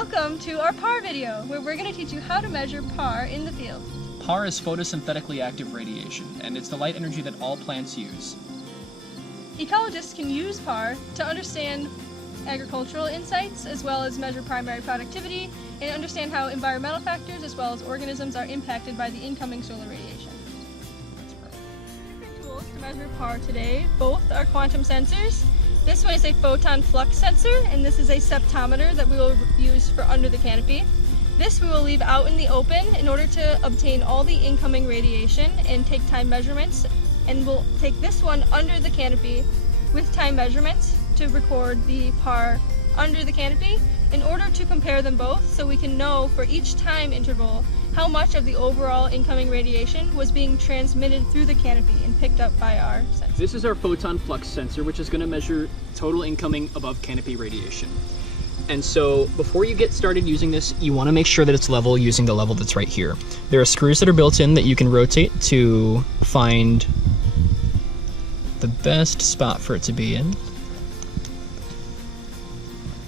Welcome to our PAR video, where we're going to teach you how to measure PAR in the field. PAR is photosynthetically active radiation, and it's the light energy that all plants use. Ecologists can use PAR to understand agricultural insights, as well as measure primary productivity, and understand how environmental factors, as well as organisms, are impacted by the incoming solar radiation. Different tools to measure PAR today. Both are quantum sensors. This one is a photon flux sensor, and this is a septometer that we will use for under the canopy. This we will leave out in the open in order to obtain all the incoming radiation and take time measurements. And we'll take this one under the canopy with time measurements to record the PAR under the canopy in order to compare them both, so we can know for each time interval how much of the overall incoming radiation was being transmitted through the canopy and picked up by our sensor. This is our photon flux sensor, which is going to measure total incoming above canopy radiation. And so before you get started using this, you want to make sure that it's level using the level that's right here. There are screws that are built in that you can rotate to find the best spot for it to be in.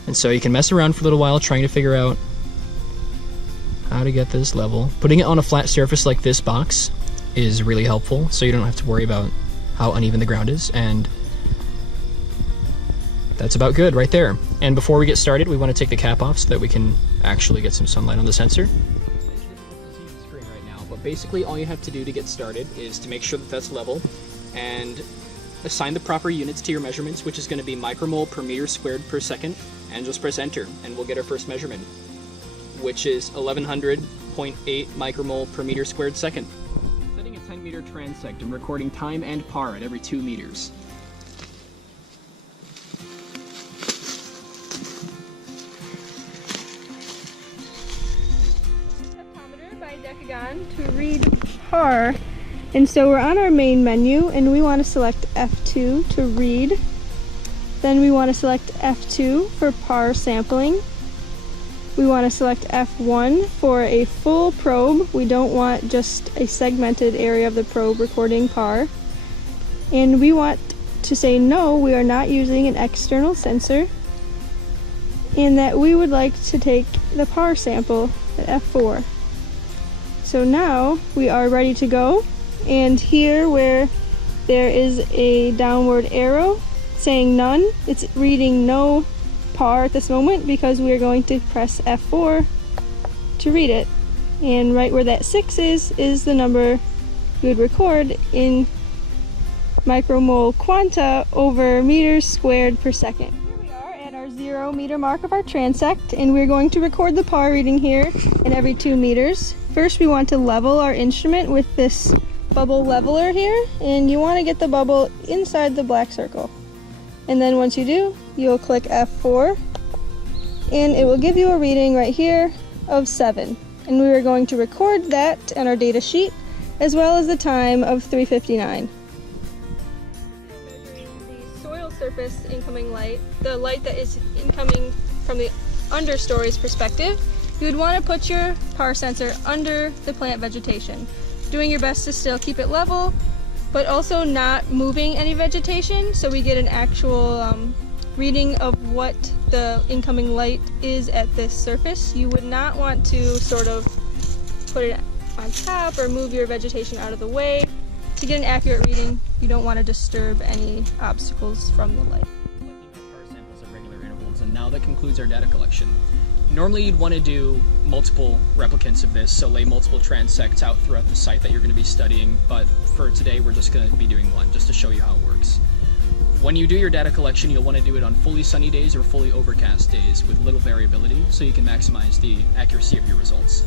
And so you can mess around for a little while trying to figure out how to get this level. Putting it on a flat surface like this box is really helpful, so you don't have to worry about how uneven the ground is, and that's about good right there. And before we get started, we want to take the cap off so that we can actually get some sunlight on the sensor. But basically all you have to do to get started is to make sure that that's level and assign the proper units to your measurements, which is going to be micromole per meter squared per second, and just press enter and we'll get our first measurement, which is 1100.8 micromole per meter squared second. Setting a 10 meter transect and recording time and PAR at every 2 meters. Septometer by Decagon to read PAR. And so we're on our main menu and we want to select F2 to read. Then we want to select F2 for PAR sampling. We want to select F1 for a full probe. We don't want just a segmented area of the probe recording PAR. And we want to say no, we are not using an external sensor, and that we would like to take the PAR sample at F4. So now we are ready to go. And here where there is a downward arrow saying none, it's reading no PAR at this moment because we are going to press F4 to read it. And right where that 6 is the number we would record in micromole quanta over meters squared per second. Here we are at our 0 meter mark of our transect, and we're going to record the PAR reading here in every 2 meters. First we want to level our instrument with this bubble leveler here, and you want to get the bubble inside the black circle. And then once you do, you'll click F4 and it will give you a reading right here of 7. And we are going to record that on our data sheet, as well as the time of 3:59. Measuring the soil surface incoming light, the light that is incoming from the understory's perspective, you would want to put your PAR sensor under the plant vegetation, doing your best to still keep it level, but also not moving any vegetation, so we get an actual reading of what the incoming light is at this surface. You would not want to sort of put it on top or move your vegetation out of the way. To get an accurate reading, you don't want to disturb any obstacles from the light. Collecting PAR samples at regular intervals, and now that concludes our data collection. Normally you'd want to do multiple replicants of this, so lay multiple transects out throughout the site that you're going to be studying, but for today we're just going to be doing one, just to show you how it works. When you do your data collection, you'll want to do it on fully sunny days or fully overcast days with little variability, so you can maximize the accuracy of your results.